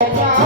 काय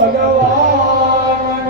भगवान